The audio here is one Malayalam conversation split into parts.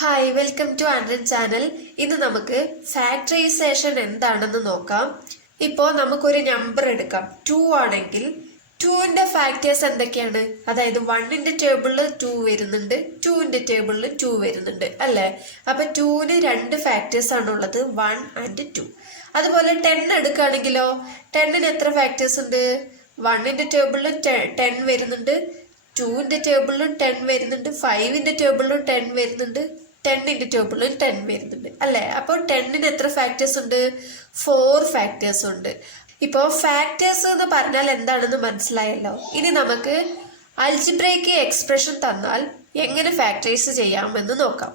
ഹായ് വെൽക്കം ടു ആൻഡ്രൻ ചാനൽ. ഇന്ന് നമുക്ക് ഫാക്ടറൈസേഷൻ എന്താണെന്ന് നോക്കാം. ഇപ്പോൾ നമുക്കൊരു നമ്പർ എടുക്കാം. 2 ആണെങ്കിൽ 2ന്റെ ഫാക്ടേഴ്സ് എന്തൊക്കെയാണ്? അതായത് 1ന്റെ ടേബിളിൽ 2 വരുന്നുണ്ട്, 2ന്റെ ടേബിളിൽ 2 വരുന്നുണ്ട് അല്ലേ? അപ്പൊ 2ന് 2 ഫാക്ടേഴ്സ് ആണുള്ളത്, 1 ആൻഡ് 2. അതുപോലെ 10 എടുക്കുകയാണെങ്കിലോ 10ന് എത്ര ഫാക്ടേഴ്സ് ഉണ്ട്? 1ന്റെ ടേബിളിൽ 10 വരുന്നുണ്ട്, 2ന്റെ ടേബിളിലും 10 വരുന്നുണ്ട്, 5ന്റെ ടേബിളിലും 10 വരുന്നുണ്ട്, 10ന്റെ ടേബിളിലും 10 വരുന്നുണ്ട് അല്ലേ? അപ്പോൾ 10ന് എത്ര ഫാക്ടേഴ്സ് ഉണ്ട്? 4 ഫാക്ടേഴ്സ് ഉണ്ട്. ഇപ്പോൾ ഫാക്ടേഴ്സ് എന്ന് പറഞ്ഞാൽ എന്താണെന്ന് മനസ്സിലായല്ലോ. ഇനി നമുക്ക് അൽജിബ്രയ്ക്ക് എക്സ്പ്രഷൻ തന്നാൽ എങ്ങനെ ഫാക്ടറൈസ് ചെയ്യാമെന്ന് നോക്കാം.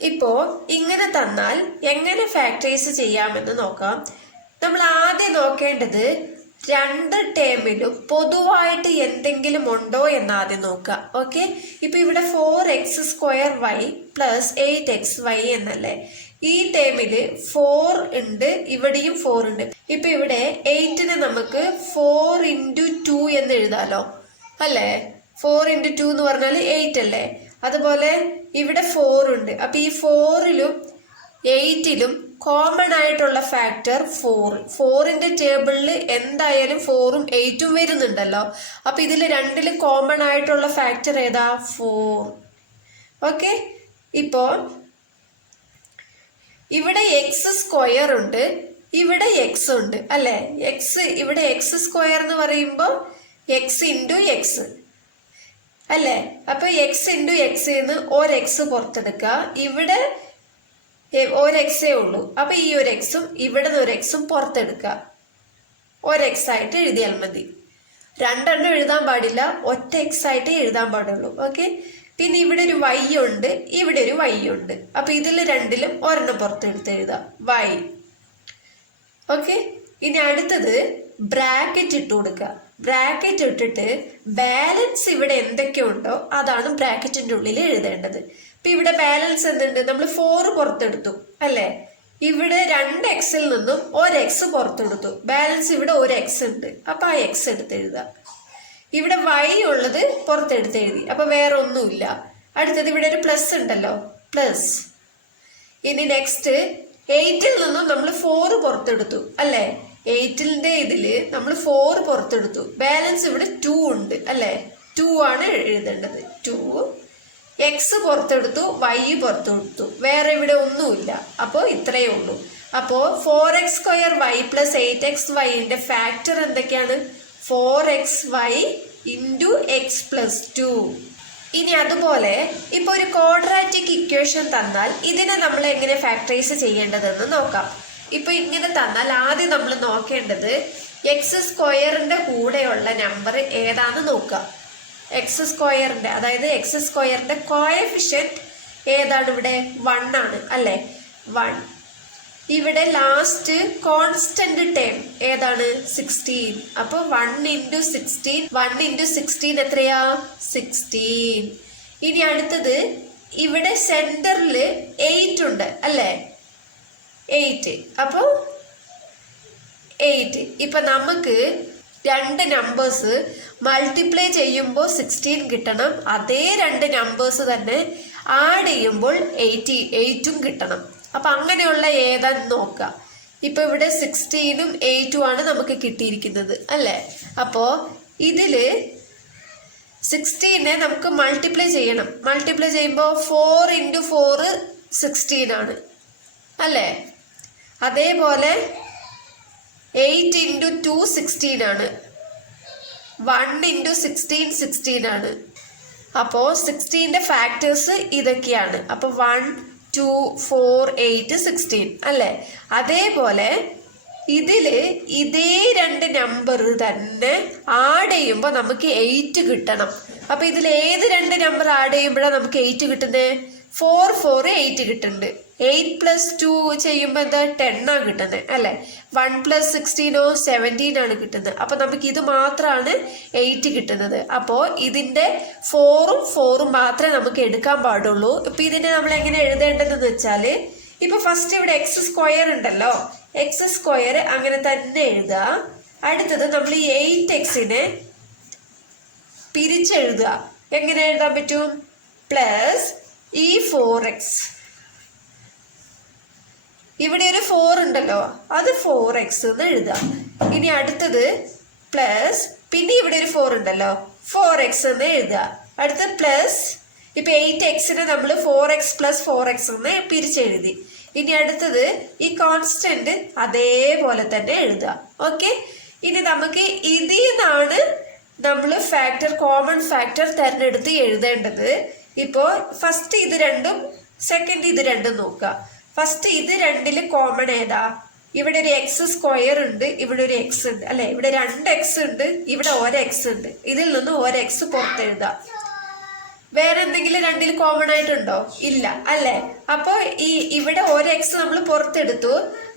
ഇപ്പോൾ ഇങ്ങനെ തന്നാൽ എങ്ങനെ ഫാക്ടറൈസ് ചെയ്യാമെന്ന് നോക്കാം. നമ്മൾ ആദ്യം നോക്കേണ്ടത് രണ്ട് ടേമിലും പൊതുവായിട്ട് എന്തെങ്കിലും ഉണ്ടോ എന്ന് ആദ്യം നോക്കുക. ഓക്കെ, ഇപ്പൊ ഇവിടെ 4x² പ്ലസ് 8xy എന്നല്ലേ? ഈ ടേമില് 4 ഉണ്ട്, ഇവിടെയും 4 ഉണ്ട്. ഇപ്പൊ ഇവിടെ 8നെ നമുക്ക് 4 × 2 എന്ന് എഴുതാലോ അല്ലേ? 4 × 2 എന്ന് പറഞ്ഞാൽ 8 അല്ലേ? അതുപോലെ ഇവിടെ 4 ഉണ്ട്. അപ്പൊ ഈ 4ലും 8ലും കോമൺ ആയിട്ടുള്ള ഫാക്ടർ 4ന്റെ ടേബിളിൽ എന്തായാലും 4ഉം 8ഉം വരുന്നുണ്ടല്ലോ. അപ്പൊ ഇതിൽ രണ്ടിലും കോമൺ ആയിട്ടുള്ള ഫാക്ടർ ഏതാ? 4. ഓക്കെ, ഇപ്പോ ഇവിടെ x² ഉണ്ട്, ഇവിടെ x ഉണ്ട് അല്ലെ? ഇവിടെ x² എന്ന് പറയുമ്പോൾ x × x അല്ലേ? അപ്പൊ x × x ന്ന് ഒരു x പുറത്തെടുക്കുക. ഇവിടെ ഒരു എക്സേ ഉള്ളൂ. അപ്പൊ ഈ ഒരു എക്സും ഇവിടെ ഒരു എക്സും പുറത്തെടുക്കുക. ഒരു എക്സ് ആയിട്ട് എഴുതിയാൽ മതി. രണ്ടെണ്ണം എഴുതാൻ പാടില്ല, ഒറ്റ എക്സ് ആയിട്ട് എഴുതാൻ പാടുള്ളൂ. ഓക്കെ, പിന്നെ ഇവിടെ ഒരു y ഉണ്ട്, ഇവിടെ ഒരു y ഉണ്ട്. അപ്പൊ ഇതിൽ രണ്ടിലും ഒരെണ്ണം പുറത്തെടുത്ത് എഴുതാം, y. ഓക്കെ, ഇനി അടുത്തത് ബ്രാക്കറ്റ് ഇട്ട് കൊടുക്കുക. ബ്രാക്കറ്റ് ഇട്ടിട്ട് ബാലൻസ് ഇവിടെ എന്തൊക്കെയുണ്ടോ അതാണ് ബ്രാക്കറ്റിന്റെ ഉള്ളിൽ എഴുതേണ്ടത്. ഇപ്പൊ ഇവിടെ ബാലൻസ് എന്തുണ്ട്? നമ്മൾ 4 പുറത്തെടുത്തു അല്ലെ? ഇവിടെ 2x നിന്നും ഒരു x പുറത്തെടുത്തു. ബാലൻസ് ഇവിടെ ഒരു x ഉണ്ട്, അപ്പൊ ആ x എടുത്ത് എഴുതുക. ഇവിടെ y ഉള്ളത് പുറത്തെടുത്ത് എഴുതി, അപ്പൊ വേറെ ഒന്നുമില്ല. അടുത്തത് ഇവിടെ ഒരു പ്ലസ് ഉണ്ടല്ലോ, പ്ലസ്. ഇനി നെക്സ്റ്റ് 8ൽ നിന്നും നമ്മൾ 4 പുറത്തെടുത്തു അല്ലെ? 8ന്റെ ഇതില് നമ്മൾ 4 പുറത്തെടുത്തു. ബാലൻസ് ഇവിടെ 2 ഉണ്ട് അല്ലെ? 2 ആണ് എഴുതേണ്ടത്. 2 x പുറത്തെടുത്തു, y പുറത്തെടുത്തു, വേറെ ഇവിടെ ഒന്നുമില്ല. അപ്പോൾ ഇത്രയേ ഉള്ളൂ. അപ്പോൾ 4x² പ്ലസ് 8xy ഫാക്ടർ എന്തൊക്കെയാണ്? 4xy × x+2. ഇനി അതുപോലെ ഇപ്പൊ ഒരു ക്വാഡ്രാറ്റിക് ഇക്വേഷൻ തന്നാൽ ഇതിനെ നമ്മൾ എങ്ങനെ ഫാക്ടറൈസ് ചെയ്യേണ്ടതെന്ന് നോക്കാം. ഇപ്പൊ ഇങ്ങനെ തന്നാൽ ആദ്യം നമ്മൾ നോക്കേണ്ടത് x² കൂടെയുള്ള നമ്പർ ഏതാന്ന് നോക്കുക. x², അതായത് x² കോഎഫിഷ്യന്റ് ഏതാണ്? ഇവിടെ 1 ആണ് അല്ലെ? 1. ഇവിടെ ലാസ്റ്റ് കോൺസ്റ്റന്റ് ടേം ഏതാണ്? 16. അപ്പൊ 1 × 16, 1 × 16 എത്രയാ? 16. ഇനി അടുത്തത് ഇവിടെ സെന്ററിൽ 8 ഉണ്ട് അല്ലെ? 8. അപ്പൊ 8. ഇപ്പൊ നമുക്ക് രണ്ട് നമ്പേഴ്സ് മൾട്ടിപ്ലൈ ചെയ്യുമ്പോൾ 16 കിട്ടണം. അതേ രണ്ട് നമ്പേഴ്സ് തന്നെ ആഡ് ചെയ്യുമ്പോൾ 8ഉം കിട്ടണം. അപ്പൊ അങ്ങനെയുള്ള ഏതാന്ന് നോക്കാം. ഇപ്പൊ ഇവിടെ 16ഉം 8ഉം ആണ് നമുക്ക് കിട്ടിയിരിക്കുന്നത് അല്ലെ? അപ്പോ ഇതില് 16നെ നമുക്ക് മൾട്ടിപ്ലൈ ചെയ്യണം. മൾട്ടിപ്ലൈ ചെയ്യുമ്പോൾ 4 × 4 16 ആണ് അല്ലെ? അതേപോലെ 8 × 2 16 ആണ്. 1 × 16 16 ആണ്. അപ്പോ 16ന്റെ ഫാക്ടേഴ്സ് ഇതൊക്കെയാണ്. അപ്പൊ 1, 2, 4, 8, 16 അല്ലെ? അതേപോലെ ഇതില് ഇതേ രണ്ട് നമ്പർ തന്നെ ആഡ് ചെയ്യുമ്പോൾ നമുക്ക് 8 കിട്ടണം. അപ്പൊ ഇതിൽ ഏത് രണ്ട് നമ്പർ ആഡ് ചെയ്യുമ്പോഴാണ് നമുക്ക് 8 കിട്ടുന്നത്? 4, 4, 8 കിട്ടുന്നുണ്ട്. 8 + 2 ചെയ്യുമ്പോൾ എന്താ? 10 ആണ് കിട്ടുന്നത് അല്ലെ? 1 + 16 17 ആണ് കിട്ടുന്നത്. അപ്പൊ നമുക്ക് ഇത് മാത്രമാണ് 8 കിട്ടുന്നത്. അപ്പോ ഇതിന്റെ 4ഉം മാത്രമേ നമുക്ക് എടുക്കാൻ പാടുള്ളൂ. ഇപ്പൊ ഇതിനെ നമ്മൾ എങ്ങനെ എഴുതേണ്ടതെന്ന് വെച്ചാല്, ഇപ്പൊ ഫസ്റ്റ് ഇവിടെ x² ഉണ്ടല്ലോ, x² അങ്ങനെ തന്നെ എഴുതുക. അടുത്തത് നമ്മൾ ഈ 8xനെ പിരിച്ചെഴുതുക. എങ്ങനെ എഴുതാൻ പറ്റും? പ്ലസ് ഈ 4x. ഇവിടെ ഒരു 4 ഉണ്ടല്ലോ, അത് 4x എന്ന് എഴുതാം. ഇനി അടുത്തത് പ്ലസ്, പിന്നെ ഇവിടെ ഒരു 4 ഉണ്ടല്ലോ, 4x എന്ന് എഴുതുക. അടുത്ത പ്ലസ്, ഇപ്പൊ 8xനെ നമ്മൾ 4x പ്ലസ് 4x എന്ന് പിരിച്ചെഴുതി. ഇനി അടുത്തത് ഈ കോൺസ്റ്റന്റ് അതേപോലെ തന്നെ എഴുതുക. ഓക്കെ, ഇനി നമുക്ക് ഇതിൽ നിന്നാണ് നമ്മൾ ഫാക്ടർ, കോമൺ ഫാക്ടർ തിരഞ്ഞെടുത്ത് എഴുതേണ്ടത്. ഇപ്പോ ഫസ്റ്റ് ഇത് രണ്ടും സെക്കൻഡ് ഇത് രണ്ടും നോക്കുക. ഫസ്റ്റ് ഇത് രണ്ടില് കോമൺ ഏതാ? ഇവിടെ ഒരു എക്സ് സ്ക്വയർ ഉണ്ട്, ഇവിടെ ഒരു എക്സ് ഉണ്ട് അല്ലെ, ഇവിടെ 2x ഉണ്ട്, ഇവിടെ 1x ഉണ്ട്. ഇതിൽ നിന്ന് 1x പുറത്തെഴുതാം. വേറെ എന്തെങ്കിലും രണ്ടിൽ കോമൺ ആയിട്ടുണ്ടോ? ഇല്ല അല്ലെ. അപ്പൊ ഇവിടെ 1x നമ്മൾ പുറത്തെടുത്തു,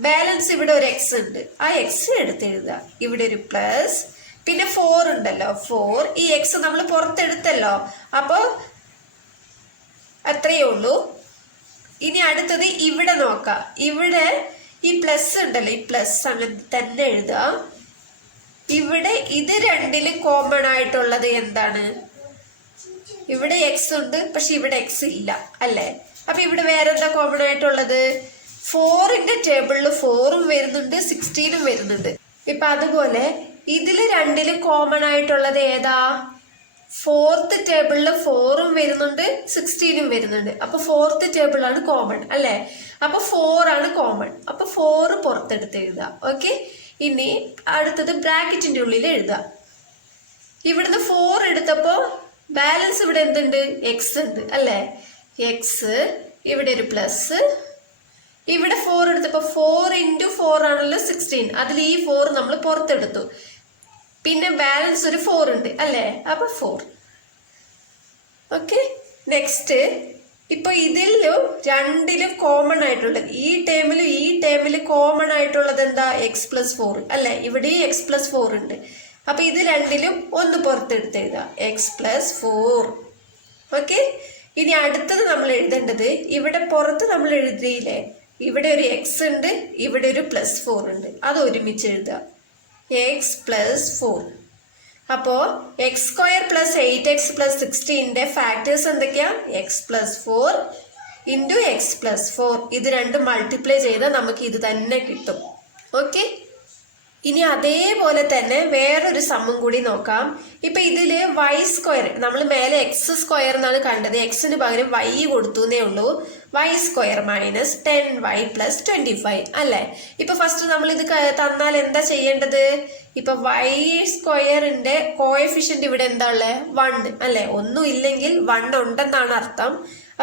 ബാലൻസ് ഇവിടെ ഒരു x ഉണ്ട്, ആ x എടുത്തെഴുതുക. ഇവിടെ ഒരു പ്ലസ്, പിന്നെ 4 ഉണ്ടല്ലോ, 4, ഈ x നമ്മൾ പുറത്തെടുത്തല്ലോ, അപ്പൊ അത്രയേ ഉള്ളൂ. ഇനി അടുത്തത് ഇവിടെ നോക്കാം. ഇവിടെ ഈ പ്ലസ് ഉണ്ടല്ലോ, ഈ പ്ലസ് അങ്ങനെ തന്നെ എഴുതുക. ഇവിടെ ഇത് രണ്ടിലും കോമൺ ആയിട്ടുള്ളത് എന്താണ്? ഇവിടെ എക്സ് ഉണ്ട്, പക്ഷെ ഇവിടെ എക്സ് ഇല്ല അല്ലേ. അപ്പൊ ഇവിടെ വേറെന്താ കോമൺ ആയിട്ടുള്ളത്? 4ന്റെ ടേബിളിൽ 4ഉം വരുന്നുണ്ട്, 16ഉം വരുന്നുണ്ട്. ഇപ്പൊ അതുപോലെ ഇതില് രണ്ടിലും കോമൺ ആയിട്ടുള്ളത് ഏതാ? 4th ടേബിളിൽ 4ഉം വരുന്നുണ്ട്, 16ഉം വരുന്നുണ്ട്. അപ്പൊ 4th ടേബിൾ ആണ് കോമൺ അല്ലെ. അപ്പൊ 4 ആണ് കോമൺ. അപ്പൊ 4 പുറത്തെടുത്ത് എഴുതുക. ഓക്കെ, ഇനി അടുത്തത് ബ്രാക്കറ്റിന്റെ ഉള്ളിൽ എഴുതുക. ഇവിടുന്ന് 4 എടുത്തപ്പോ ബാലൻസ് ഇവിടെ എന്തുണ്ട്? എക്സ് ഉണ്ട് അല്ലെ. എക്സ്, ഇവിടെ ഒരു പ്ലസ്, ഇവിടെ 4 എടുത്തപ്പോ 4 × 4 ആണല്ലോ 16. അതിൽ ഈ 4 നമ്മൾ പുറത്തെടുത്തു, പിന്നെ ബാലൻസ് ഒരു 4 ഉണ്ട് അല്ലേ. അപ്പൊ 4. ഓക്കെ, നെക്സ്റ്റ് ഇപ്പൊ ഇതിലും രണ്ടിലും കോമൺ ആയിട്ടുള്ളത്, ഈ ടേമിലും കോമൺ ആയിട്ടുള്ളത് എന്താ? എക്സ് പ്ലസ് 4 അല്ലെ. ഇവിടെ എക്സ് പ്ലസ് 4 ഉണ്ട്. അപ്പൊ ഇത് രണ്ടിലും ഒന്ന് പുറത്തെടുത്ത് എഴുതാം, എക്സ് പ്ലസ് 4. ഓക്കെ, ഇനി അടുത്തത് നമ്മൾ എഴുതേണ്ടത്, ഇവിടെ പുറത്ത് നമ്മൾ എഴുതിയില്ലേ, ഇവിടെ ഒരു എക്സ് ഉണ്ട്, ഇവിടെ ഒരു പ്ലസ് 4 ഉണ്ട്, അത് ഒരുമിച്ച് എഴുതുക, എക്സ് പ്ലസ് 4. അപ്പോ x square plus 8x plus 16ന്റെ ഫാക്ടേഴ്സ് എന്തൊക്കെയാ? X plus 4 into x plus 4. ഇത് രണ്ടും മൾട്ടിപ്ലൈ ചെയ്താൽ നമുക്ക് ഇത് തന്നെ കിട്ടും. ഓക്കെ, ഇനി അതേപോലെ തന്നെ വേറൊരു സമ്മും കൂടി നോക്കാം. ഇപ്പൊ ഇതില് വൈ സ്ക്വയർ, നമ്മൾ മേലെ എക്സ് സ്ക്വയർ എന്നാണ് കണ്ടത്, എക്സിന് പകരം വൈ കൊടുത്തുന്നേ ഉള്ളൂ. Y square minus 10y plus 25 അല്ലെ. ഇപ്പൊ ഫസ്റ്റ് നമ്മൾ ഇത് തന്നാൽ എന്താ ചെയ്യേണ്ടത്? ഇപ്പൊ വൈ സ്ക്വയറിന്റെ കോഎഫിഷ്യന്റ് ഇവിടെ എന്താ ഉള്ളത്? 1 അല്ലെ. ഒന്നും ഇല്ലെങ്കിൽ 1 ഉണ്ടെന്നാണ് അർത്ഥം.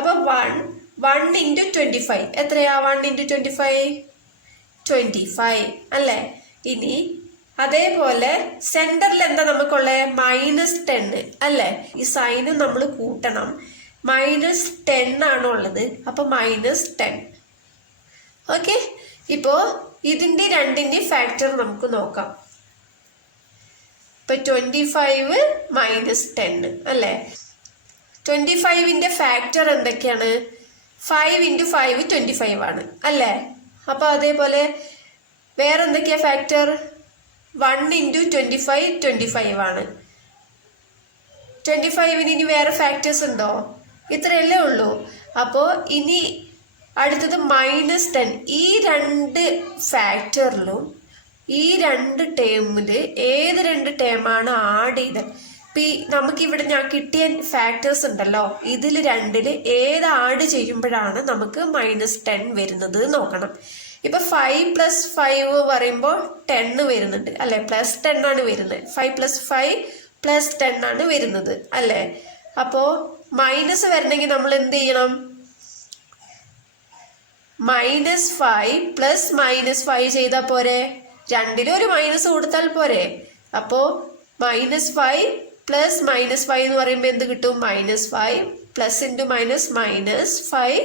അപ്പൊ 1 × 25 എത്രയാ? 1 × 25 25 അല്ലെ. ഇനി അതേപോലെ സെന്ററിൽ എന്താ നമുക്കുള്ളത്? -10 അല്ലെ. ഈ സൈനും നമ്മൾ കൂട്ടണം. -10 ആണുള്ളത്, അപ്പൊ -10. ഓക്കെ, ഇപ്പോ ഇതിന്റെ രണ്ടിന്റെ ഫാക്ടർ നമുക്ക് നോക്കാം. ഇപ്പൊ 25 -10 അല്ലെ. 25ന്റെ ഫാക്ടർ എന്തൊക്കെയാണ്? 5 × 5 25 ആണ് അല്ലെ. അപ്പൊ അതേപോലെ വേറെ എന്തൊക്കെയാ ഫാക്ടർ? 1 × 25 25 ആണ്. 25ന് ഇനി വേറെ ഫാക്ടേഴ്സ് ഉണ്ടോ? ഇത്രയല്ലേ ഉള്ളൂ. അപ്പോ ഇനി അടുത്തത് -10. ഈ രണ്ട് ഫാക്ടറിലും ഈ രണ്ട് ടേമില് ഏത് രണ്ട് ടേമാണ് ആഡ് ചെയ്തത്? നമുക്കിവിടെ ഞാൻ കിട്ടിയ ഫാക്ടേഴ്സ് ഉണ്ടല്ലോ, ഇതിൽ രണ്ടില് ഏത് ആഡ് ചെയ്യുമ്പോഴാണ് നമുക്ക് -10 വരുന്നത് നോക്കണം. ഇപ്പൊ 5 + 5 പറയുമ്പോൾ 10 വരുന്നുണ്ട് അല്ലെ. +10 ആണ് വരുന്നത്. 5 + 5 +10 ആണ് വരുന്നത് അല്ലെ. അപ്പോ മൈനസ് വരണമെങ്കിൽ നമ്മൾ എന്ത് ചെയ്യണം? -5 + -5 ചെയ്താൽ പോരെ? രണ്ടിലും ഒരു മൈനസ് കൊടുത്താൽ പോരെ? അപ്പോ -5 + -5 എന്ന് പറയുമ്പോൾ എന്ത് കിട്ടും? -5 പ്ലസ് ഇൻറ്റു മൈനസ് -5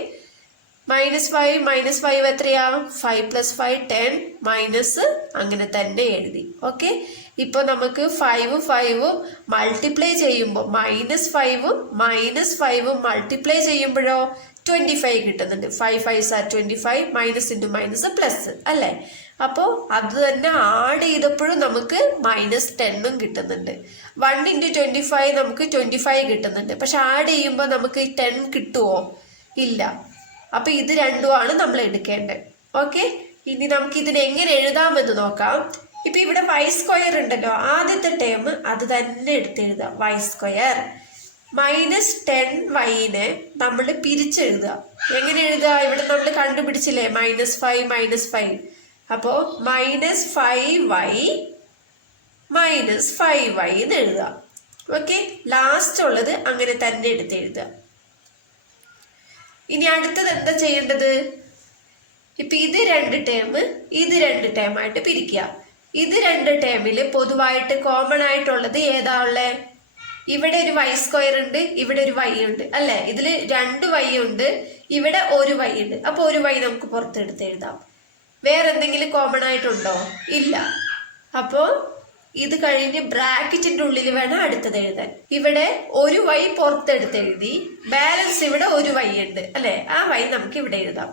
-5 എത്രയാ? 5 + 5 10 മൈനസ് അങ്ങനെ തന്നെ എഴുതി. ഓക്കെ, ഇപ്പൊ നമുക്ക് 5ഉം 5ഉം മൾട്ടിപ്ലൈ ചെയ്യുമ്പോൾ -5ഉം -5ഉം മൾട്ടിപ്ലൈ ചെയ്യുമ്പോഴോ 25 കിട്ടുന്നുണ്ട്. 5 5s are 25, minus into minus plus അല്ലെ. അപ്പോൾ അത് തന്നെ ആഡ് ചെയ്തപ്പോഴും നമുക്ക് -10 കിട്ടുന്നുണ്ട്. 1 × 25 നമുക്ക് 25 കിട്ടുന്നുണ്ട്. പക്ഷെ ആഡ് ചെയ്യുമ്പോൾ നമുക്ക് 10 കിട്ടുമോ? ഇല്ല. അപ്പൊ ഇത് രണ്ടുമാണ് നമ്മൾ എടുക്കേണ്ടത്. ഓക്കെ, ഇനി നമുക്ക് ഇതിനെ എങ്ങനെ എഴുതാമെന്ന് നോക്കാം. ഇപ്പൊ ഇവിടെ y² ഉണ്ടല്ലോ, ആദ്യത്തെ ടേം അത് തന്നെ എടുത്തെഴുതാം. y² -10y നമ്മൾ പിരിച്ചെഴുതുക. എങ്ങനെ എഴുതുക? ഇവിടെ നമ്മൾ കണ്ടുപിടിച്ചില്ലേ -5 -5. അപ്പോ -5y -5y എന്ന് എഴുതുക. ഓക്കെ, ലാസ്റ്റ് ഉള്ളത് അങ്ങനെ തന്നെ എടുത്തെഴുതുക. ഇനി അടുത്തത് എന്താ ചെയ്യേണ്ടത്? ഇപ്പൊ ഇത് 2 ടേം ഇത് 2 ടേം ആയിട്ട് പിരിക്കുക. ഇത് 2 ടേമിൽ പൊതുവായിട്ട് കോമൺ ആയിട്ടുള്ളത് ഏതാ ഉള്ളേ? ഇവിടെ ഒരു y² ഉണ്ട്, ഇവിടെ ഒരു y ഉണ്ട് അല്ലെ? ഇതിൽ 2 y ഉണ്ട്, ഇവിടെ ഒരു y ഉണ്ട്. അപ്പൊ ഒരു y നമുക്ക് പുറത്തെടുത്ത് എഴുതാം. വേറെ എന്തെങ്കിലും കോമൺ ആയിട്ടുണ്ടോ? ഇല്ല. അപ്പോ ഇത് കഴിഞ്ഞ് ബ്രാക്കറ്റിന്റെ ഉള്ളിൽ വേണം അടുത്തത് എഴുതാൻ. ഇവിടെ ഒരു y പുറത്തെടുത്ത് എഴുതി, ബാലൻസ് ഇവിടെ ഒരു y ഉണ്ട് അല്ലെ? ആ y നമുക്ക് ഇവിടെ എഴുതാം.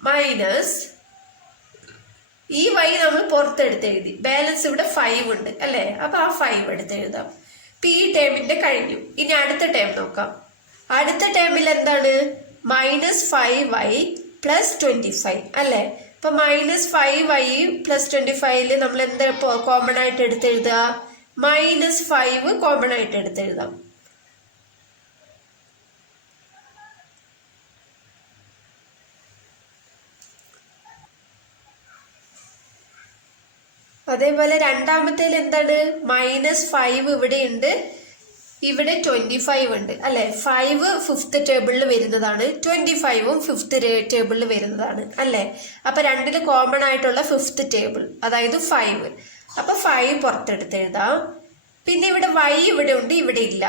മൈനസ് ഈ y നമ്മൾ പുറത്തെടുത്ത് എഴുതി, ബാലൻസ് ഇവിടെ 5 ഉണ്ട് അല്ലെ? അപ്പൊ ആ 5 എടുത്ത് എഴുതാം. ഇപ്പൊ ഈ ടേമിന്റെ കഴിഞ്ഞു. ഇനി അടുത്ത ടേം നോക്കാം. അടുത്ത ടേമിൽ എന്താണ്? -5y + 25 അല്ലെ? ഇപ്പൊ -5y + 25 നമ്മൾ എന്താ കോമൺ ആയിട്ട് എടുത്തെഴുതുക? -5 കോമൺ ആയിട്ട് എടുത്തെഴുതാം. അതേപോലെ രണ്ടാമത്തേൽ എന്താണ്? -5 ഇവിടെ ഉണ്ട്, ഇവിടെ 25 ഉണ്ട് അല്ലെ? 5 5th ടേബിളിൽ വരുന്നതാണ്, 25ഉം 5th ടേബിളിൽ വരുന്നതാണ് അല്ലെ? അപ്പൊ രണ്ടില് കോമൺ ആയിട്ടുള്ള 5th ടേബിൾ, അതായത് 5. അപ്പൊ 5 പുറത്തെടുത്ത് എഴുതാം. പിന്നെ ഇവിടെ y ഇവിടെ ഉണ്ട്, ഇവിടെ ഇല്ല.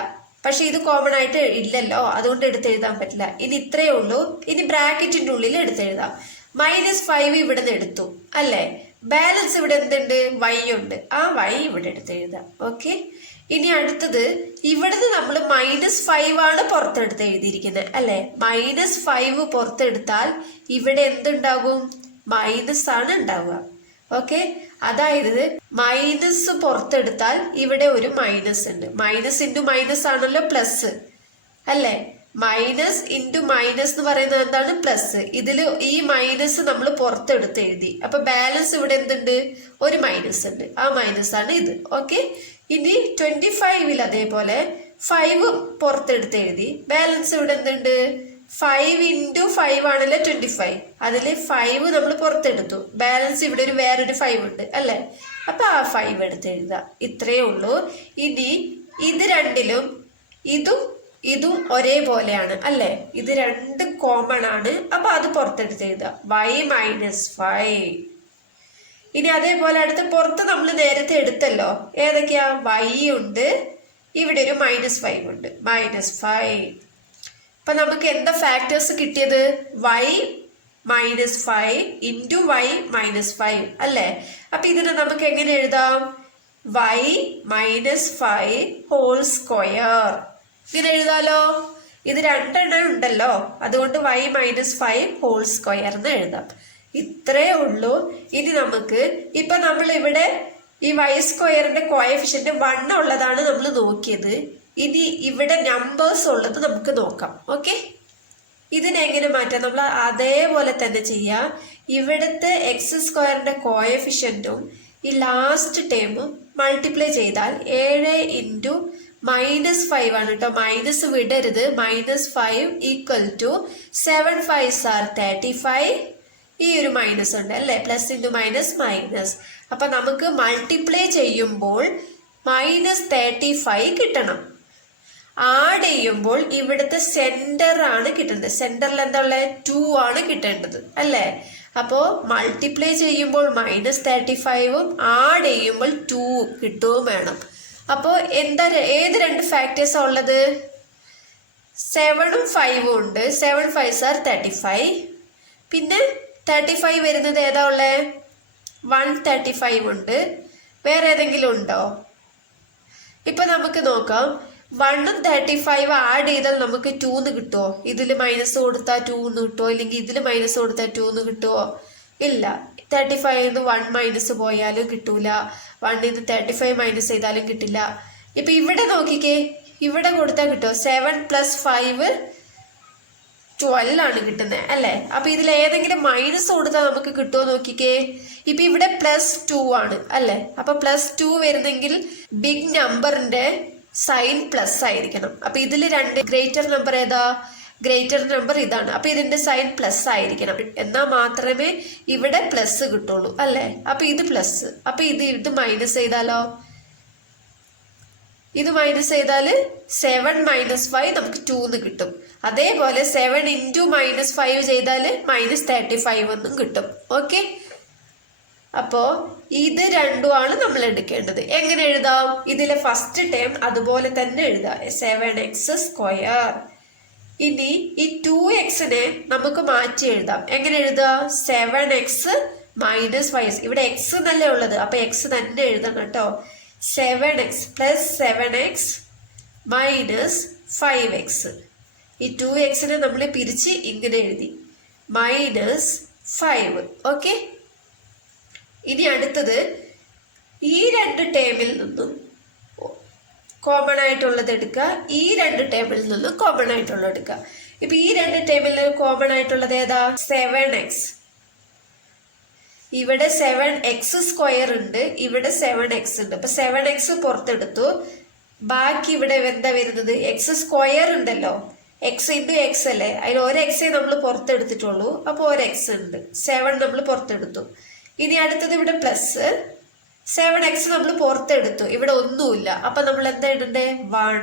പക്ഷെ ഇത് കോമൺ ആയിട്ട് ഇല്ലല്ലോ, അതുകൊണ്ട് എടുത്തെഴുതാൻ പറ്റില്ല. ഇനി ഇത്രയേ ഉള്ളൂ. ഇനി ബ്രാക്കറ്റിന്റെ ഉള്ളിൽ എടുത്തെഴുതാം. -5 ഇവിടെ നിന്ന് എടുത്തു അല്ലെ? ബാലൻസ് ഇവിടെ എന്തുണ്ട്? y ഉണ്ട്. ആ y ഇവിടെ എടുത്തെഴുതാം. ഓക്കെ, ഇനി അടുത്തത് ഇവിടുന്ന് നമ്മൾ -5 ആണ് പുറത്തെടുത്ത് എഴുതിയിരിക്കുന്നത് അല്ലെ? -5 പുറത്തെടുത്താൽ ഇവിടെ എന്തുണ്ടാകും? മൈനസ് ആണ് ഉണ്ടാവുക. ഓക്കെ, അതായത് മൈനസ് പുറത്തെടുത്താൽ ഇവിടെ ഒരു മൈനസ് ഉണ്ട്. മൈനസ് ഇൻറ്റു മൈനസ് ആണല്ലോ പ്ലസ് അല്ലെ? മൈനസ് ഇൻറ്റു മൈനസ് എന്ന് പറയുന്നത് എന്താണ്? പ്ലസ്. ഇതിൽ ഈ മൈനസ് നമ്മൾ പുറത്തെടുത്ത് എഴുതി. അപ്പൊ ബാലൻസ് ഇവിടെ എന്തുണ്ട്? ഒരു മൈനസ് ഉണ്ട്. ആ മൈനസ് ആണ് ഇത്. ഓക്കെ, ഇനി 25ൽ അതേപോലെ 5 പുറത്തെടുത്ത് എഴുതി. ബാലൻസ് ഇവിടെ എന്തുണ്ട്? 5 × 5 ആണല്ലോ 25. അതിൽ 5 നമ്മൾ പുറത്തെടുത്തു. ബാലൻസ് ഇവിടെ വേറൊരു 5 ഉണ്ട് അല്ലെ? അപ്പൊ ആ 5 എടുത്ത് എഴുതുക. ഇത്രയേ ഉള്ളൂ. ഇനി ഇത് രണ്ടിലും ഇതും ഒരേപോലെയാണ് അല്ലെ? ഇത് 2 കോമൺ ആണ്. അപ്പൊ അത് പുറത്തെടുത്ത് എഴുതുക. y -5. ഇനി അതേപോലെ അടുത്ത് പുറത്ത് നമ്മൾ നേരത്തെ എടുത്തല്ലോ, ഏതൊക്കെയാ? y ഉണ്ട്, ഇവിടെ ഒരു -5 ഉണ്ട്, -5. അപ്പൊ നമുക്ക് എന്താ ഫാക്ടേഴ്സ് കിട്ടിയത്? y -5 × y -5 അല്ലെ? അപ്പൊ ഇതിനെ നമുക്ക് എങ്ങനെ എഴുതാം? y -5² ഇങ്ങനെ എഴുതാലോ. ഇത് 2 ഉണ്ടല്ലോ, അതുകൊണ്ട് y -5² എന്ന് എഴുതാം. ഇത്രേ ഉള്ളൂ. ഇനി നമുക്ക് ഇപ്പൊ നമ്മൾ ഇവിടെ ഈ y² കോഎഫിഷ്യന്റ് 1 ഉള്ളതാണ് നമ്മൾ നോക്കിയത്. ഇനി ഇവിടെ നമ്പേഴ്സ് ഉള്ളത് നമുക്ക് നോക്കാം. ഓക്കെ, ഇതിനെങ്ങനെ മാറ്റാം? നമ്മൾ അതേപോലെ തന്നെ ചെയ്യാം. ഇവിടുത്തെ x² കോഎഫിഷ്യന്റും ഈ ലാസ്റ്റ് ടേമും മൾട്ടിപ്ലൈ ചെയ്താൽ 7 × -5 ആണ് കേട്ടോ. മൈനസ് വിടരുത്. -5 = 7 5s are 35. ഈ ഒരു മൈനസ് ഉണ്ട് അല്ലെ? Plus into minus minus. അപ്പൊ നമുക്ക് മൾട്ടിപ്ലൈ ചെയ്യുമ്പോൾ -35 കിട്ടണം. ആഡ് ചെയ്യുമ്പോൾ ഇവിടുത്തെ സെന്റർ ആണ് കിട്ടേണ്ടത്. സെന്ററിൽ എന്താ ഉള്ളത്? 2 ആണ് കിട്ടേണ്ടത് അല്ലെ? അപ്പോ മൾട്ടിപ്ലൈ ചെയ്യുമ്പോൾ -35ഉം ആഡ് ചെയ്യുമ്പോൾ 2 കിട്ടുകയും വേണം. അപ്പോ എന്താ ഏത് 2 ഫാക്ടേഴ്സാ ഉള്ളത്? 7ഉം 5ഉം ഉണ്ട്. 7 5s are 35. പിന്നെ 35 വരുന്നത് ഏതാ ഉള്ളേ? 135 ഉണ്ട്. വേറെ ഏതെങ്കിലും ഉണ്ടോ? ഇപ്പൊ നമുക്ക് നോക്കാം. 1ഉം 35 ആഡ് ചെയ്താൽ നമുക്ക് 2 കിട്ടുമോ? ഇതിൽ മൈനസ് കൊടുത്താൽ 2 കിട്ടുമോ? ഇല്ലെങ്കിൽ ഇതിൽ മൈനസ് കൊടുത്താൽ 2 കിട്ടുമോ? ഇല്ല. 35 1 മൈനസ് പോയാലും കിട്ടൂല, 1 35 മൈനസ് ചെയ്താലും കിട്ടില്ല. ഇപ്പൊ ഇവിടെ നോക്കിക്കേ, ഇവിടെ കൊടുത്താൽ കിട്ടുമോ? 7 + 5 12 ആണ് കിട്ടുന്നത് അല്ലേ? അപ്പൊ ഇതിൽ ഏതെങ്കിലും മൈനസ് കൊടുത്താൽ നമുക്ക് കിട്ടുമോ നോക്കിക്കേ. ഇപ്പൊ ഇവിടെ +2 ആണ് അല്ലേ? അപ്പൊ +2 വരുന്നെങ്കിൽ ബിഗ് നമ്പറിന്റെ സൈൻ പ്ലസ് ആയിരിക്കണം. അപ്പൊ ഇതിൽ രണ്ട് ഗ്രേറ്റർ നമ്പർ ഏതാ? ഗ്രേറ്റർ നമ്പർ ഇതാണ്. അപ്പൊ ഇതിന്റെ സൈൻ പ്ലസ് ആയിരിക്കണം, എന്നാൽ മാത്രമേ ഇവിടെ പ്ലസ് കിട്ടുള്ളൂ അല്ലേ? അപ്പൊ ഇത് പ്ലസ്, അപ്പൊ ഇത് മൈനസ് ചെയ്താലോ? ഇത് മൈനസ് ചെയ്താല് 7 - 5 നമുക്ക് 2 എന്ന് കിട്ടും. അതേപോലെ 7 × -5 ചെയ്താല് -35 എന്നും കിട്ടും. ഓക്കെ, അപ്പോ ഇത് രണ്ടുമാണ് നമ്മൾ എടുക്കേണ്ടത്. എങ്ങനെ എഴുതാം? ഇതിലെ ഫസ്റ്റ് ടേം അതുപോലെ തന്നെ എഴുതാം, 7x². ഇനി ഈ 2x-നെ നമുക്ക് മാറ്റി എഴുതാം. എങ്ങനെ എഴുതാം? 7x - 5. ഇവിടെ x എന്നല്ലേ ഉള്ളത്, അപ്പൊ x തന്നെ എഴുതണം കേട്ടോ. 7x + 7x - 5x. ഈ 2x-നെ നമ്മൾ പിരിച്ച് ഇങ്ങനെ എഴുതി -5. ഓക്കെ, ഇനി അടുത്തത് ഈ രണ്ട് ടേമിൽ നിന്നും കോമൺ ആയിട്ടുള്ളത് എടുക്കുക, ഈ രണ്ട് ടേമിൽ നിന്നും കോമൺ ആയിട്ടുള്ളത് എടുക്കുക. ഇപ്പൊ ഈ രണ്ട് ടേമിൽ നിന്ന് കോമൺ ആയിട്ടുള്ളത് ഏതാ? 7x. ഇവിടെ 7x² ഉണ്ട്, ഇവിടെ 7x ഉണ്ട്. അപ്പൊ 7x പുറത്തെടുത്തു, ബാക്കി ഇവിടെ എന്താ വരുന്നത്? x² ഉണ്ടല്ലോ, x × x അല്ലേ? അതിൽ ഒരു x നമ്മൾ പുറത്തെടുത്തിട്ടുള്ളൂ, അപ്പൊ ഒരു x ഉണ്ട്. 7 നമ്മൾ പുറത്തെടുത്തു. ഇനി അടുത്തത് ഇവിടെ പ്ലസ് 7x നമ്മൾ പുറത്തെടുത്തു, ഇവിടെ ഒന്നുമില്ല, അപ്പൊ നമ്മൾ എന്താ ഇടണ്ടേ? 1.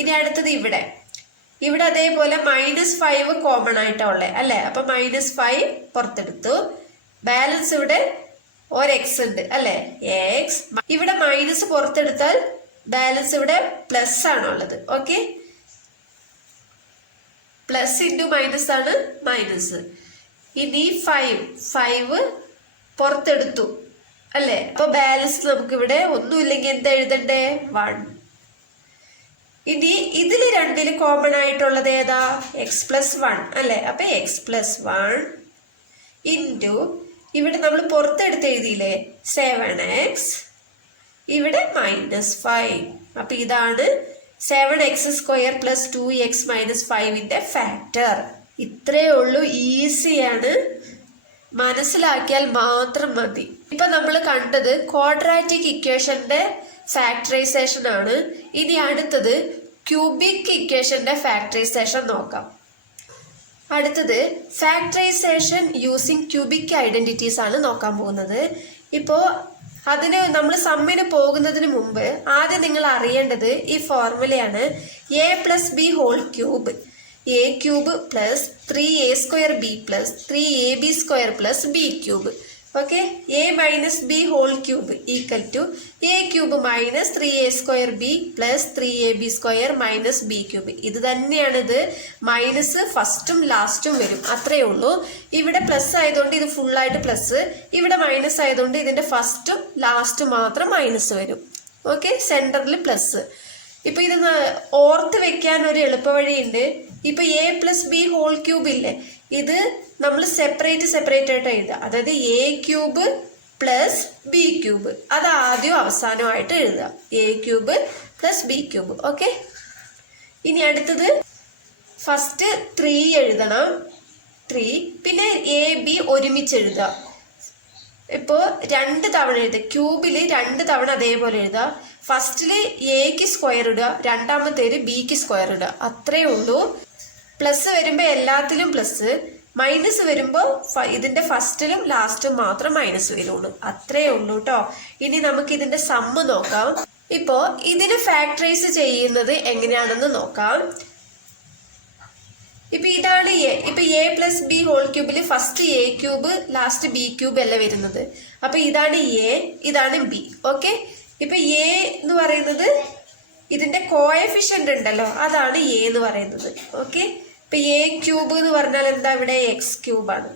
ഇനി അടുത്തത് ഇവിടെ അതേപോലെ -5 കോമൺ ആയിട്ടാ ഉള്ളത് അല്ലെ? അപ്പൊ -5 പുറത്തെടുത്തു, ബാലൻസ് ഇവിടെ ഒരു x ഉണ്ട് അല്ലെ? x. ഇവിടെ മൈനസ് പുറത്തെടുത്താൽ ബാലൻസ് ഇവിടെ പ്ലസ് ആണുള്ളത്. ഓക്കെ, പ്ലസ് × മൈനസ് ആണ് മൈനസ്. ഇനി 5 പുറത്തെടുത്തു അല്ലെ? അപ്പൊ ബാലൻസ് നമുക്ക് ഇവിടെ ഒന്നുമില്ലെങ്കിൽ എന്താ എഴുതണ്ടേ? 1. ഇനി ഇതില് രണ്ടില് കോമൺ ആയിട്ടുള്ളത് ഏതാ? x + 1 അല്ലെ? അപ്പൊ x + 1 ഇൻറ്റു ഇവിടെ നമ്മൾ പുറത്തെടുത്ത് എഴുതിയില്ലേ 7x, ഇവിടെ -5. അപ്പൊ ഇതാണ് 7x² + 2x - 5ന്റെ ഫാക്ടർ. ഇത്രയേ ഉള്ളൂ, ഈസിയാണ്, മനസ്സിലാക്കിയാൽ മാത്രം മതി. ഇപ്പൊ നമ്മൾ കണ്ടത് ക്വാഡ്രാറ്റിക് ഇക്വേഷന്റെ ഫാക്ടറൈസേഷൻ ആണ്. ഇനി അടുത്തത് ക്യൂബിക് ഇക്വേഷന്റെ ഫാക്ടറൈസേഷൻ നോക്കാം. അടുത്തത് ഫാക്ടറൈസേഷൻ യൂസിങ് ക്യൂബിക് ഐഡന്റിറ്റീസ് ആണ് നോക്കാൻ പോകുന്നത്. ഇപ്പോൾ അതിന് നമ്മൾ സമ്മിന് പോകുന്നതിന് മുമ്പ് ആദ്യം നിങ്ങൾ അറിയേണ്ടത് ഈ ഫോർമുലയാണ്. a + b whole cube, a³ + 3a² b + 3ab² + b³. Okay, a - b whole cube = a³ - 3a² b + 3ab² - b³. ഇത് തന്നെയാണ്. ഇത് മൈനസ് ഫസ്റ്റും ലാസ്റ്റും വരും, അത്രയേ ഉള്ളൂ. ഇവിടെ പ്ലസ് ആയതുകൊണ്ട് ഇത് ഫുള്ളായിട്ട് പ്ലസ്, ഇവിടെ മൈനസ് ആയതുകൊണ്ട് ഇതിന്റെ ഫസ്റ്റും ലാസ്റ്റും മാത്രം മൈനസ് വരും. ഓക്കെ, സെന്ററിൽ പ്ലസ്. ഇപ്പൊ ഇത് ഓർത്ത് വെക്കാൻ ഒരു എളുപ്പ വഴിയുണ്ട്. ഇപ്പൊ a + b ഹോൾ ക്യൂബ് ഇല്ലേ, ഇത് നമ്മൾ സെപ്പറേറ്റ് ആയിട്ട് എഴുതുക. അതായത് a³ + b³, അത് ആദ്യം അവസാനമായിട്ട് എഴുതുക, a³ + b³. ഓക്കെ, ഇനി അടുത്തത് ഫസ്റ്റ് 3 എഴുതണം, 3. പിന്നെ a b ഒരുമിച്ച് എഴുതുക. ഇപ്പോ 2 തവണ എഴുതുക, ക്യൂബില് 2 തവണ അതേപോലെ എഴുതുക. ഫസ്റ്റില് a² ഇടുക, രണ്ടാമത്തേല് b² ഇടുക, അത്രേ ഉള്ളൂ. പ്ലസ് വരുമ്പോ എല്ലാത്തിലും പ്ലസ്, മൈനസ് വരുമ്പോ ഇതിന്റെ ഫസ്റ്റിലും ലാസ്റ്റും മാത്രം മൈനസ് വരുള്ളൂ, അത്രേ ഉള്ളൂ കേട്ടോ. ഇനി നമുക്ക് ഇതിന്റെ സമ്മ് നോക്കാം. ഇപ്പോ ഇതിന് ഫാക്ടറൈസ് ചെയ്യുന്നത് എങ്ങനെയാണെന്ന് നോക്കാം. ഇപ്പൊ ഇതാണ് a. ഇപ്പൊ a + b ഹോൾ ക്യൂബില് ഫസ്റ്റ് a³ ലാസ്റ്റ് b³ അല്ല വരുന്നത്. അപ്പൊ ഇതാണ് a, ഇതാണ് b. ഓക്കെ, ഇപ്പൊ a എന്ന് പറയുന്നത് ഇതിന്റെ കോഎഫിഷ്യന്റ് ഉണ്ടല്ലോ, അതാണ് a എന്ന് പറയുന്നത്. ഓക്കെ, ഇപ്പൊ a³ എന്ന് പറഞ്ഞാൽ എന്താ? ഇവിടെ x³ ആണ്.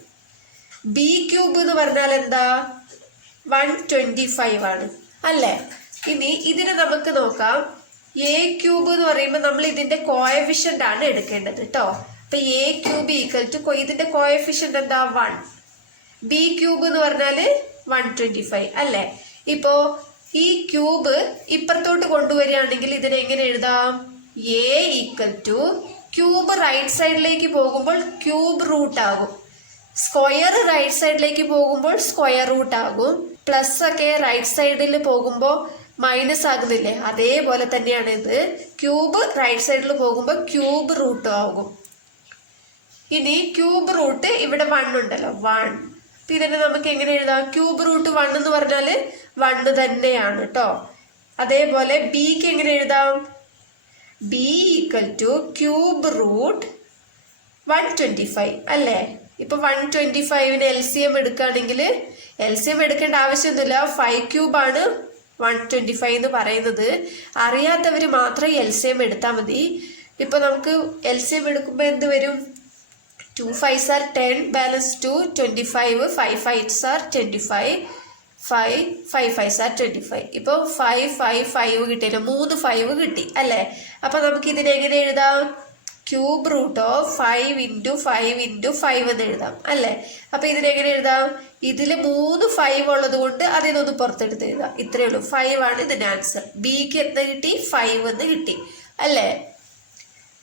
b³ എന്ന് പറഞ്ഞാൽ എന്താ? 125 ആണ് അല്ലേ? ഇനി ഇതിനെ നമുക്ക് നോക്കാം. a³ എന്ന് പറയുമ്പോൾ നമ്മൾ ഇതിന്റെ കോഎഫിഷ്യന്റ് ആണ് എടുക്കേണ്ടത് കേട്ടോ. അപ്പൊ a³ = ഇതിന്റെ കോഎഫിഷ്യന്റ് എന്താ? 1. ബി ക്യൂബ് എന്ന് പറഞ്ഞാൽ 125 അല്ലേ. ഇപ്പോ ഈ ക്യൂബ് ഇപ്പുറത്തോട്ട് കൊണ്ടുവരികയാണെങ്കിൽ ഇതിനെ എങ്ങനെ എഴുതാം? A equal to cube right സൈഡിലേക്ക് പോകുമ്പോൾ ക്യൂബ് റൂട്ട് ആകും, സ്ക്വയർ റൈറ്റ് സൈഡിലേക്ക് പോകുമ്പോൾ സ്ക്വയർ റൂട്ട് ആകും, പ്ലസ് ഒക്കെ റൈറ്റ് സൈഡിൽ പോകുമ്പോൾ മൈനസ് ആകുന്നില്ലേ, അതേപോലെ തന്നെയാണ് ഇത്. ക്യൂബ് റൈറ്റ് സൈഡിൽ പോകുമ്പോൾ ക്യൂബ് റൂട്ട് ആകും. ഇനി ക്യൂബ് റൂട്ട് ഇവിടെ 1 ഉണ്ടല്ലോ, 1. ഇതിനെ നമുക്ക് എങ്ങനെ എഴുതാം? ക്യൂബ് റൂട്ട് 1 എന്ന് പറഞ്ഞാൽ 1 തന്നെയാണ് കേട്ടോ. അതേപോലെ ബിക്ക് എങ്ങനെ എഴുതാം? B equal to cube root 125 അല്ലേ. ഇപ്പൊ 125ന് LCM എടുക്കുകയാണെങ്കിൽ LCM എടുക്കേണ്ട ആവശ്യമൊന്നുമില്ല, 5 ക്യൂബാണ് 125 എന്ന് പറയുന്നത്. അറിയാത്തവർ മാത്രം LCM എടുത്താൽ മതി. ഇപ്പൊ നമുക്ക് LCM എടുക്കുമ്പോൾ എന്ത് വരും? 2 5s are 10, balance 2 25, 5 5s are 25, 5 5s are 25. ഇപ്പോൾ 5 5 5 കിട്ടിയില്ല, 3 5 കിട്ടി അല്ലേ. അപ്പൊ നമുക്ക് ഇതിനെ എങ്ങനെ എഴുതാം? ക്യൂബ് റൂട്ട് ഓഫ് 5 × 5 × 5 എന്ന് എഴുതാം അല്ലേ. അപ്പൊ ഇതിനെങ്ങനെ എഴുതാം? ഇതിൽ 3 5 ഉള്ളത് കൊണ്ട് അതിനൊന്ന് പുറത്തെടുത്ത് എഴുതാം. ഇത്രയേ ഉള്ളൂ. 5 ആണ് ഇതിന്റെ ആൻസർ. ബിക്ക് എന്ത് കിട്ടി? 5 എന്ന് കിട്ടി അല്ലേ.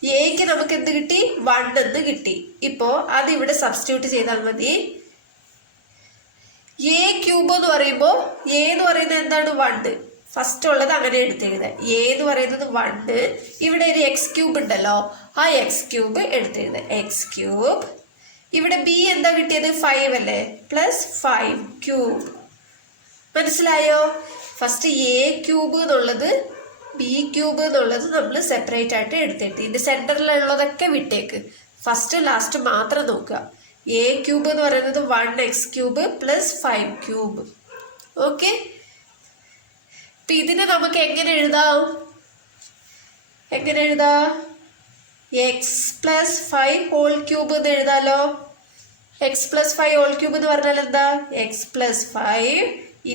എക്ക് നമുക്ക് എന്ത് കിട്ടി? 1 എന്ന് കിട്ടി. ഇപ്പോ അത് ഇവിടെ സബ്സ്റ്റിറ്റ്യൂട്ട് ചെയ്താൽ മതി. എ ക്യൂബ് എന്ന് പറയുമ്പോൾ എ എന്ന് പറയുന്നത് എന്താണ്? 1. ഫസ്റ്റ് ഉള്ളത് അങ്ങനെ എടുത്തെഴുതാം. എ എന്ന് പറയുന്നത് 1. ഇവിടെ ഒരു എക്സ് ക്യൂബ് ഉണ്ടല്ലോ, ആ എക്സ് ക്യൂബ് എടുത്തെഴുതാം. X cube. ഇവിടെ ബി എന്താ കിട്ടിയത്? 5 അല്ലേ, പ്ലസ് 5 ക്യൂബ്. മനസ്സിലായോ? ഫസ്റ്റ് എ ക്യൂബ് എന്നുള്ളത് ബി ക്യൂബ് എന്നുള്ളത് നമ്മൾ സെപ്പറേറ്റ് ആയിട്ട് എടുത്തെടുത്ത് ഇതിന്റെ സെന്ററിലുള്ളതൊക്കെ വിട്ടേക്ക്, ഫസ്റ്റ് ലാസ്റ്റ് മാത്രം നോക്കുക. എ ക്യൂബ് എന്ന് പറയുന്നത് 1x cube plus 5 cube. Okay. ഇപ്പൊ ഇതിനെ നമുക്ക് എങ്ങനെ എഴുതാം? എങ്ങനെ എഴുതാം? എക്സ് പ്ലസ് 5 ഹോൾ ക്യൂബ് എന്ന് എഴുതാലോ. എക്സ് പ്ലസ് 5 ഹോൾ ക്യൂബ് എന്ന് പറഞ്ഞാൽ എന്താ? X plus 5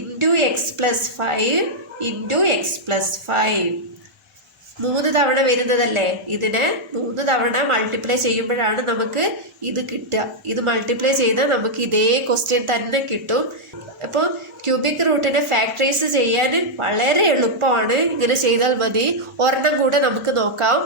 into x plus 5 into x plus 5. 3 തവണ വരുന്നതല്ലേ. ഇതിനെ 3 തവണ മൾട്ടിപ്ലൈ ചെയ്യുമ്പോഴാണ് നമുക്ക് ഇത് കിട്ടുക. ഇത് മൾട്ടിപ്ലൈ ചെയ്താൽ നമുക്ക് ഇതേ ക്വസ്റ്റ്യൻ തന്നെ കിട്ടും. അപ്പോൾ ക്യൂബിക് റൂട്ടിനെ ഫാക്ടറൈസ് ചെയ്യാൻ വളരെ എളുപ്പമാണ്. ഇങ്ങനെ ചെയ്താൽ മതി. ഒരെണ്ണം കൂടെ നമുക്ക് നോക്കാം.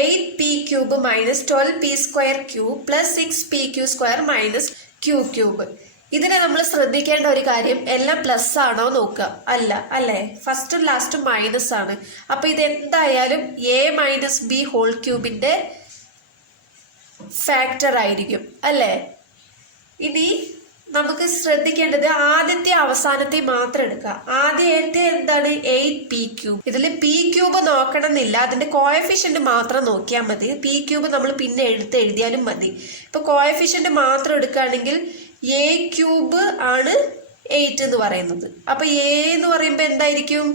8p³ minus 12p² plus 6pq² minus q³. ഇതിനെ നമ്മൾ ശ്രദ്ധിക്കേണ്ട ഒരു കാര്യം, എല്ലാം പ്ലസ് ആണോ നോക്കുക. അല്ല അല്ലേ, ഫസ്റ്റും ലാസ്റ്റും മൈനസ് ആണ്. അപ്പൊ ഇത് എന്തായാലും a മൈനസ് ബി ഹോൾ ക്യൂബിന്റെ ഫാക്ടർ ആയിരിക്കും അല്ലേ. ഇനി നമുക്ക് ശ്രദ്ധിക്കേണ്ടത് ആദ്യത്തെ അവസാനത്തെ മാത്രം എടുക്കുക. ആദ്യത്തെ എന്താണ്? 8p³. ഇതിൽ p³ നോക്കണമെന്നില്ല, അതിന്റെ കോഎഫിഷ്യന്റ് മാത്രം നോക്കിയാൽ മതി. p³ നമ്മൾ പിന്നെ എഴുതിയാലും മതി. ഇപ്പൊ കോഎഫിഷ്യന്റ് മാത്രം എടുക്കുകയാണെങ്കിൽ a³ ആണ് 8 എന്ന് പറയുന്നത്. അപ്പൊ a എന്ന് പറയുമ്പോൾ എന്തായിരിക്കും?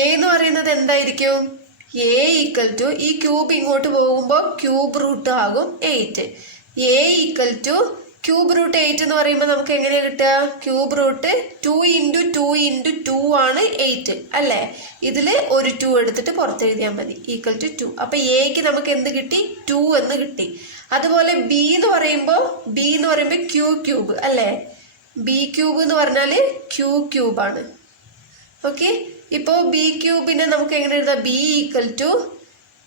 a എന്ന് പറയുന്നത് എന്തായിരിക്കും? a ഈക്വൽ ടു ഈ ക്യൂബ് ഇങ്ങോട്ട് പോകുമ്പോൾ ക്യൂബ് റൂട്ട് ആകും 8. a equal to cube root 8 എന്ന് പറയുമ്പോൾ നമുക്ക് എങ്ങനെയാ കിട്ടുക? ക്യൂബ് റൂട്ട് 2 × 2 × 2 ആണ് 8 അല്ലേ. ഇതില് ഒരു 2 എടുത്തിട്ട് പുറത്തെഴുതിയാൽ മതി. Equal to 2. അപ്പൊ എക്ക് നമുക്ക് എന്ത് കിട്ടി? 2 എന്ന് കിട്ടി. അതുപോലെ ബി എന്ന് പറയുമ്പോൾ q³ അല്ലേ. b³ എന്ന് പറഞ്ഞാൽ q³ ആണ്. ഓക്കെ. ഇപ്പോൾ b³ നമുക്ക് എങ്ങനെ എഴുതാം? B equal to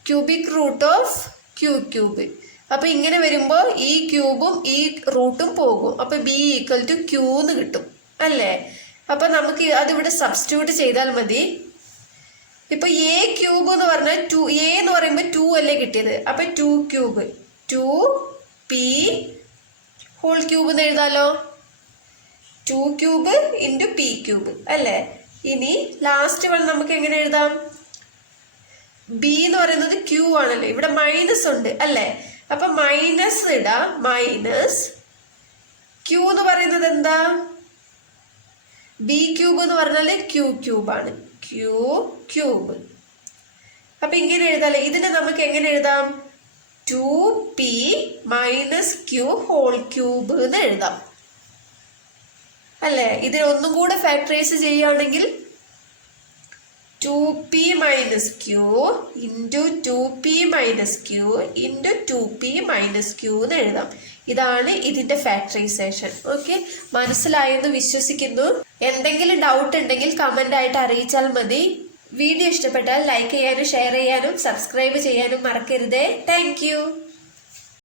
cubic root of q³. അപ്പൊ ഇങ്ങനെ വരുമ്പോൾ ഈ ക്യൂബും ഈ റൂട്ടും പോകും. അപ്പൊ ബി ഈക്വൽ ടു q എന്ന് കിട്ടും അല്ലേ. അപ്പൊ നമുക്ക് അതിവിടെ സബ്സ്റ്റിറ്റ്യൂട്ട് ചെയ്താൽ മതി. ഇപ്പൊ a³ എന്ന് പറഞ്ഞാൽ a എന്ന് പറയുമ്പോൾ 2 അല്ലേ കിട്ടിയത്. അപ്പൊ 2³ 2p ഹോൾ ക്യൂബ് എന്ന് എഴുതാലോ. 2³ × p³ അല്ലേ. ഇനി ലാസ്റ്റ് വൺ നമുക്ക് എങ്ങനെ എഴുതാം? ബി എന്ന് പറയുന്നത് q ആണല്ലോ, ഇവിടെ മൈനസ് ഉണ്ട് അല്ലേ. അപ്പൊ മൈനസ് ഇടാം. മൈനസ് q എന്ന് പറയുന്നത് എന്താ? b³ എന്ന് പറഞ്ഞാൽ q³ ആണ്. q³. അപ്പൊ ഇങ്ങനെ എഴുതാല്ലേ. ഇതിനെ നമുക്ക് എങ്ങനെ എഴുതാം? 2p - q ഹോൾ ക്യൂബ് എന്ന് എഴുതാം അല്ലേ. ഇതിനെ ഒന്നും കൂടെ ഫാക്ടറൈസ് ചെയ്യുകയാണെങ്കിൽ 2p - q × 2p - q × 2p - q എന്ന് എഴുതാം. ഇതാണ് ഇതിന്റെ ഫാക്ടറൈസേഷൻ. ഓക്കെ, മനസ്സിലായെന്ന് വിശ്വസിക്കുന്നു. എന്തെങ്കിലും ഡൗട്ട് ഉണ്ടെങ്കിൽ കമന്റ് ആയിട്ട് അറിയിച്ചാൽ മതി. വീഡിയോ ഇഷ്ടപ്പെട്ടാൽ ലൈക്ക് ചെയ്യാനും ഷെയർ ചെയ്യാനും സബ്സ്ക്രൈബ് ചെയ്യാനും മറക്കരുതേ. താങ്ക്